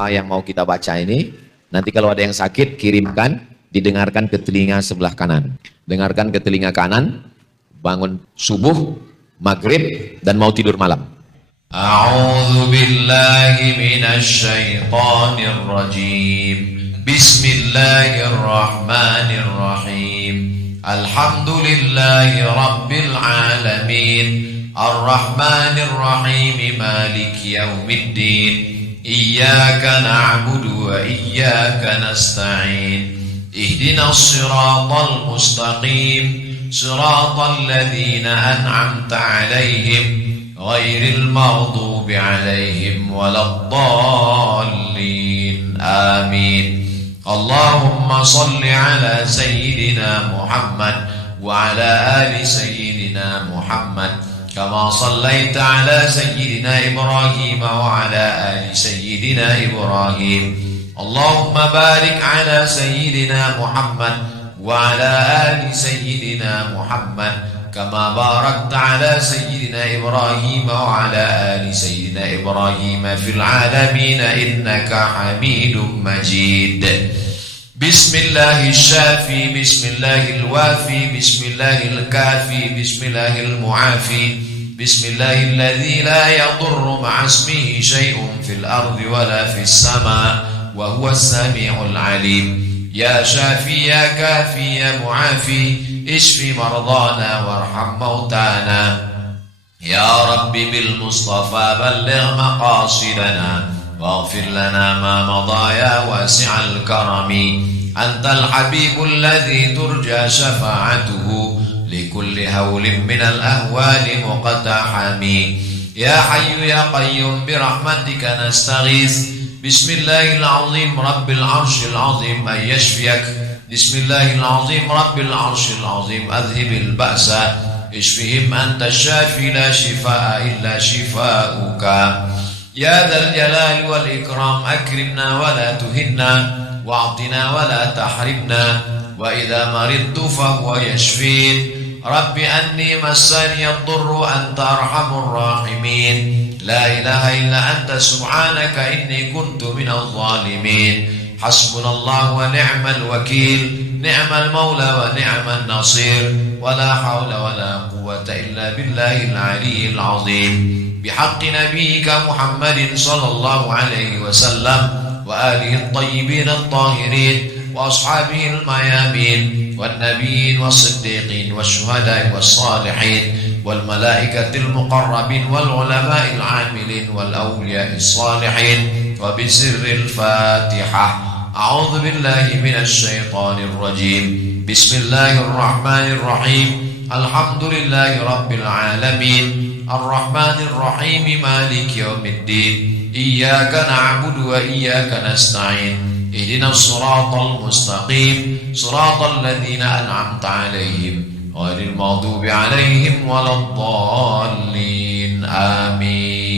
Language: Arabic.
doa yang mau kita baca ini, nanti kalau ada yang sakit, kirimkan, didengarkan ke telinga sebelah kanan. Dengarkan ke telinga kanan, bangun subuh, maghrib, dan mau tidur malam. A'udzu billahi minasy syaithanir rajim. Bismillahirrahmanirrahim. Alhamdulillahi rabbil alamin. Ar-Rahmanir Rahim. Maliki yaumiddin. Iyyaka na'budu wa iyyaka nasta'in. Ihdinas siratal mustaqim. Siratal ladzina an'amta 'alaihim ghairil maghdubi 'alaihim waladdallin. Amin. Allahumma salli ala sayyidina Muhammad wa ala ali sayyidina Muhammad kama sallaita ala sayyidina Ibrahim wa ala ali sayyidina Ibrahim. Allahumma barik ala sayyidina Muhammad wa ala ali sayyidina Muhammad kama barakta ala sayyidina Ibrahim wa ala ali sayyidina Ibrahim fil alamin innaka Hamidum Majid. Bismillahil syafi, bismillahil wafi, bismillahil kafi, bismillahil muafi, bismillahil ladzi la yadurru ma'asmihi syai'un fil ardi wala fis sama wa huwas sami'ul alim. Ya syafi, ya kafi, ya muafi, ishfi mardana warham mautana. Ya Rabbi bil Mustafa balligh maqasidana واغفر لنا ما مضى يا واسع الكرم. أنت الحبيب الذي ترجى شفاعته لكل هول من الأهوال مقتحم. يا حي يا قيوم برحمتك نستغيث. بسم الله العظيم رب العرش العظيم أن يشفيك. بسم الله العظيم رب العرش العظيم أذهب البأس اشفهم أنت الشافي لا شفاء إلا شفاؤك. يا ذا الجلال والإكرام أكرمنا ولا تهنا واعطنا ولا تحرمنا وإذا مرضت فهو يشفين. رب أني مسني الضر أنت أرحم الراحمين. لا إله إلا أنت سبحانك إني كنت من الظالمين. حسبنا الله ونعم الوكيل. نعم المولى ونعم النصير. ولا حول ولا قوة إلا بالله العلي العظيم. بحق نبيك محمد صلى الله عليه وسلم وآله الطيبين الطاهرين وأصحابه الميامين والنبيين والصديقين والشهداء والصالحين والملائكة المقربين والعلماء العاملين والأولياء الصالحين. وبسر الفاتحة. أعوذ بالله من الشيطان الرجيم. بسم الله الرحمن الرحيم. الحمد لله رب العالمين. الرحمن الرحيم مالك يوم الدين. إياك نعبد وإياك نستعين. اهدنا الصراط المستقيم صراط الذين أنعمت عليهم غير المغضوب عليهم ولا الضالين. آمين.